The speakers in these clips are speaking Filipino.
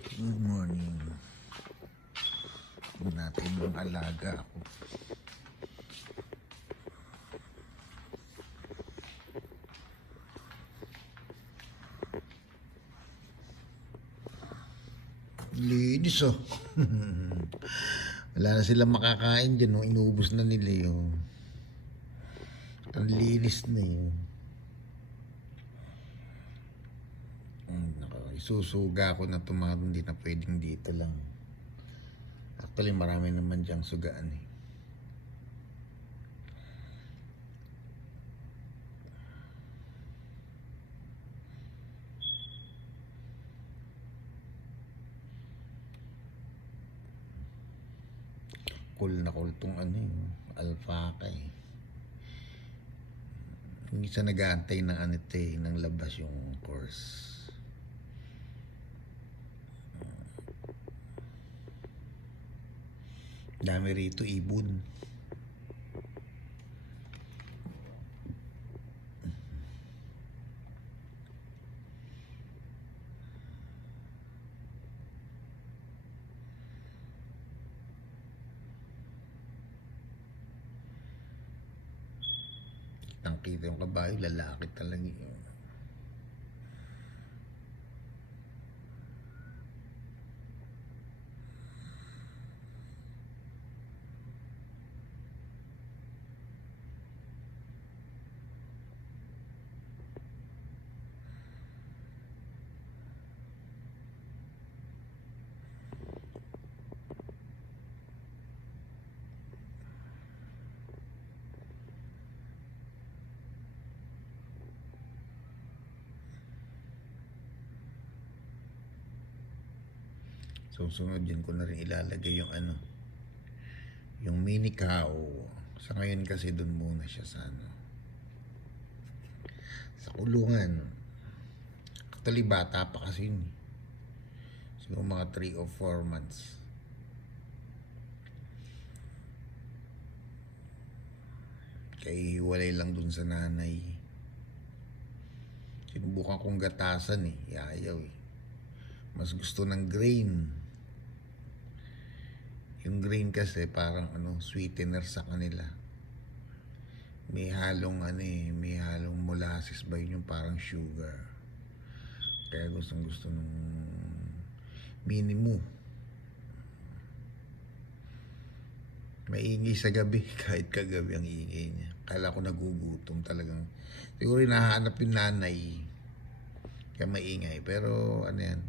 Good morning. Tingnan natin yung alaga ako. Linis oh. Wala na silang makakain dyan. No? Inubos na nila yung ang linis na yun. Isusuga ako na tumaron. Hindi na pwedeng dito lang. Actually marami naman dyang sugaan eh. Cool na cool tong ano yung alpaca eh. Yung isa nag-aantay ng anite ng labas yung course. Dami rito ibon. Kitang-kita yung kabayo, lalaki talaga yun. So sunod din ko na rin ilalagay yung ano, yung mini cow. Sa ngayon kasi dun muna siya sa ano, sa kulungan. Actually bata pa kasi yun. Siguro mga 3 or 4 months. Kaya hiwalay lang dun sa nanay. Sinubukan kong gatasan eh, ayaw eh. Mas gusto ng grain. Yung grain kasi parang ano, sweetener sa kanila. May halong ano eh, may halong molasses ba yun, yung parang sugar. Kaya gustong gusto nung minimo. Maingay sa gabi, kahit kagabi ang ingay niya. Kala ko nagugutom talagang. Siguro hinahanap yung nanay. Kaya maingay. Pero ano yan,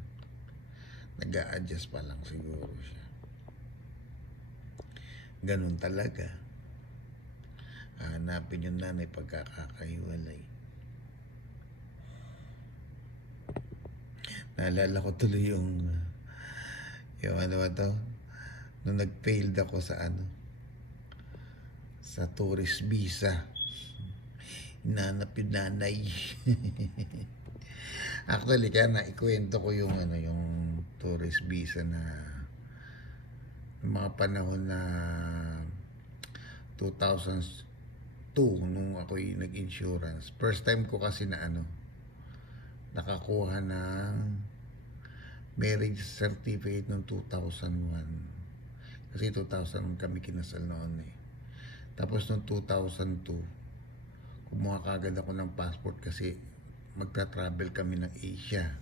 nag-a-adjust pa lang siguro siya. Ganun talaga. Hanapin yung nanay pagkakakahiwalay. Naalala ko tuloy yung ano ba to? Nung nag-failed ako sa ano, sa tourist visa. Hinanap yung nanay. Actually, kaya na ikwento ko yung ano, yung tourist visa na mga panahon na 2002 nung ako'y nag-insurance. First time ko kasi na ano, nakakuha ng marriage certificate noong 2001. Kasi 2001 kami kinasal noon eh. Tapos noong 2002, kumuha kagad ako ng passport kasi magta-travel kami ng Asia.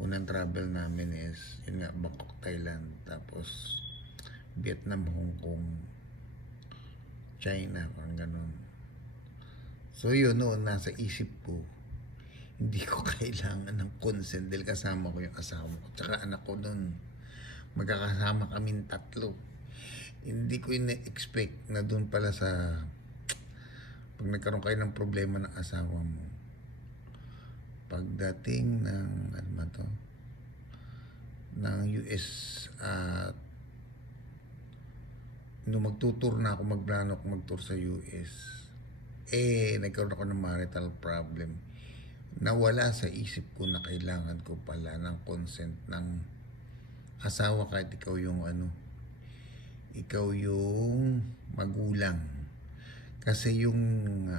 Unang travel namin is, yun nga, Bangkok, Thailand. Tapos, Vietnam, Hong Kong, China, parang ganun. So yun, noon, nasa isip ko, hindi ko kailangan ng consent dahil kasama ko yung asawa ko. Tsaka anak ko noon, magkakasama kaming tatlo. Hindi ko ina-expect na doon pala sa, pag nagkaroon kayo ng problema ng asawa mo, pagdating ng ano ba to, ng US, nung magtutour na ako, magplano ako magtour sa US, nagkaroon ako ng marital problem. Nawala sa isip ko na kailangan ko pala ng consent ng asawa kahit ikaw yung ano, ikaw yung magulang. Kasi yung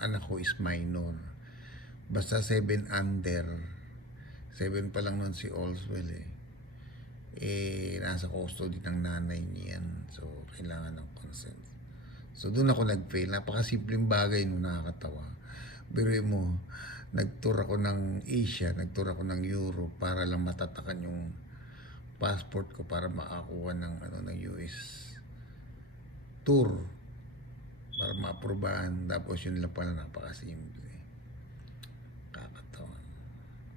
anak ko is minor. Basta 7 under, 7 pa lang nun si Allswell eh. Nasa custody ng nanay niya yan. So, kailangan ng consent. So, doon ako nag-fail. Napakasimpleng bagay no, nakakatawa. Pero mo, nag-tour ako ng Asia, nag-tour ako ng Europe para lang matatakan yung passport ko para makakuha ng ng US tour para maaprobahan. Tapos yun lang pala, napakasimple. Kakatawa.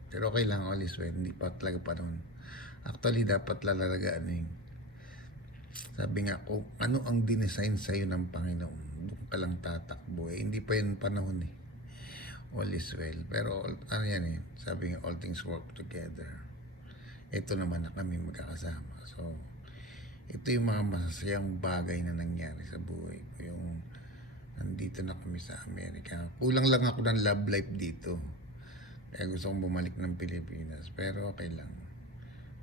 Pero okay lang, all is well. Hindi pa talaga pa noon. Actually, dapat lalalagaan eh. Sabi nga, kung ano ang dinesign sa'yo ng Panginoon, doon ka lang tatakbo eh. Hindi pa yun panahon eh. All is well. Pero ano yan eh, sabi nga, all things work together. Ito naman na kami magkakasama. So, ito yung mga masasayang bagay na nangyari sa buhay ko. Yung nandito na kami sa Amerika. Kulang lang ako ng love life dito. Kaya gusto kong bumalik ng Pilipinas. Pero okay lang.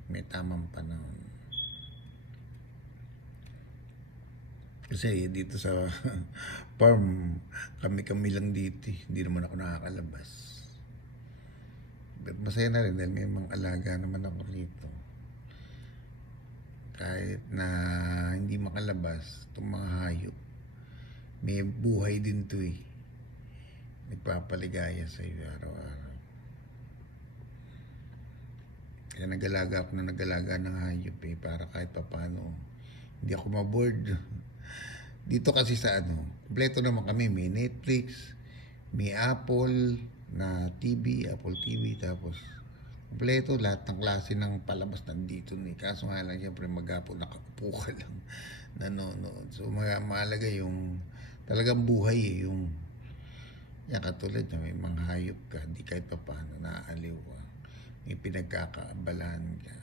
May tamang panahon. Kasi dito sa farm, kami-kami lang dito. Hindi naman ako nakakalabas. But masaya na rin dahil may mga alaga naman ako rito. Kahit na hindi makalabas, itong mga hayop, may buhay din to eh. Nagpapaligaya sa iyo araw-araw. Kaya nagalaga ako ng hayop eh, para kahit papano hindi ako maboard. Dito kasi sa kompleto naman kami. May Netflix, may Apple na TV, Apple TV, tapos kompleto lahat ng klase ng palabas nandito ni. Kaso nga lang siyempre maghapon nakaupo ka lang nanonood. So mahalaga yung talagang buhay eh, yung yan katulad niya, may mga hayop ka, di kahit pa paano naaaliw ka. May pinagkakaabalahan ka.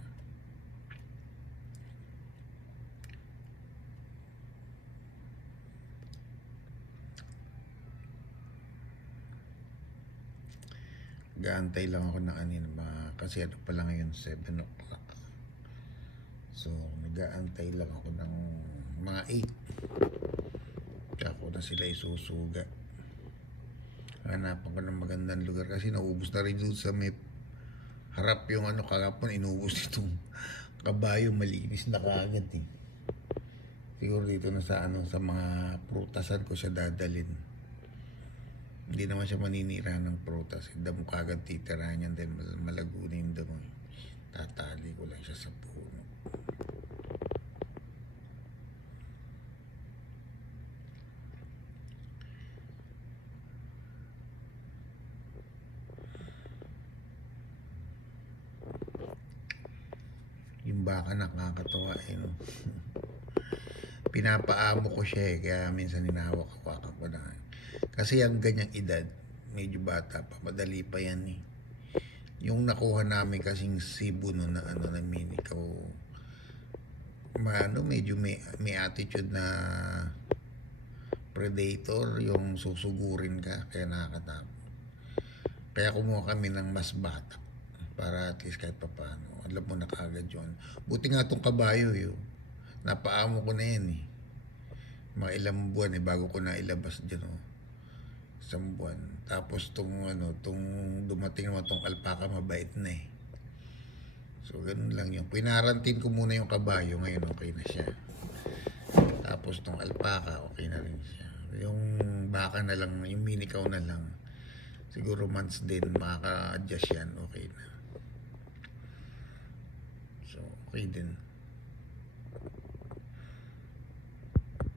Gaantay lang ako ng kasi pa lang ngayon 7 o'clock. So nag-aantay lang ako ng mga 8. Kaya ako na sila isusuga. Hanapan ko ng magandang lugar kasi naubos na rin doon sa may harap yung kagapon inubos itong kabayo, malinis na kaagad eh. Siguro dito na sa sa mga prutasan ko siya dadalin. Hindi naman siya maninira ng prutas. Damo kagad titirahan yan dahil malago na yung damo. Tatali ko lang siya sa puno. Yung baka nakakatawa eh, no? Pinapaamo ko siya eh, kaya minsan hinahawak-hawakan ko na. Kasi ang ganyang edad, medyo bata pa, madali pa yan eh. Yung nakuha namin kasing Cebu no, na na mini ko, medyo may attitude na predator, yung susugurin ka, kaya nakakatakot. Kaya kumuha kami ng mas bata para at least kahit paano alam mo na kagad yun. Buti nga tong kabayo yun, napaamo ko na yan eh, mga ilang buwan eh bago ko na ilabas dyan oh. Isang buwan. Tapos tong dumating naman tong alpaka, mabait na eh. So ganun lang yung pinarantin ko muna yung kabayo, ngayon okay na siya. Tapos tong alpaka okay na rin siya. Yung baka na lang, yung mini cow na lang, siguro months din makaka-adjust yan, okay na. So okay din.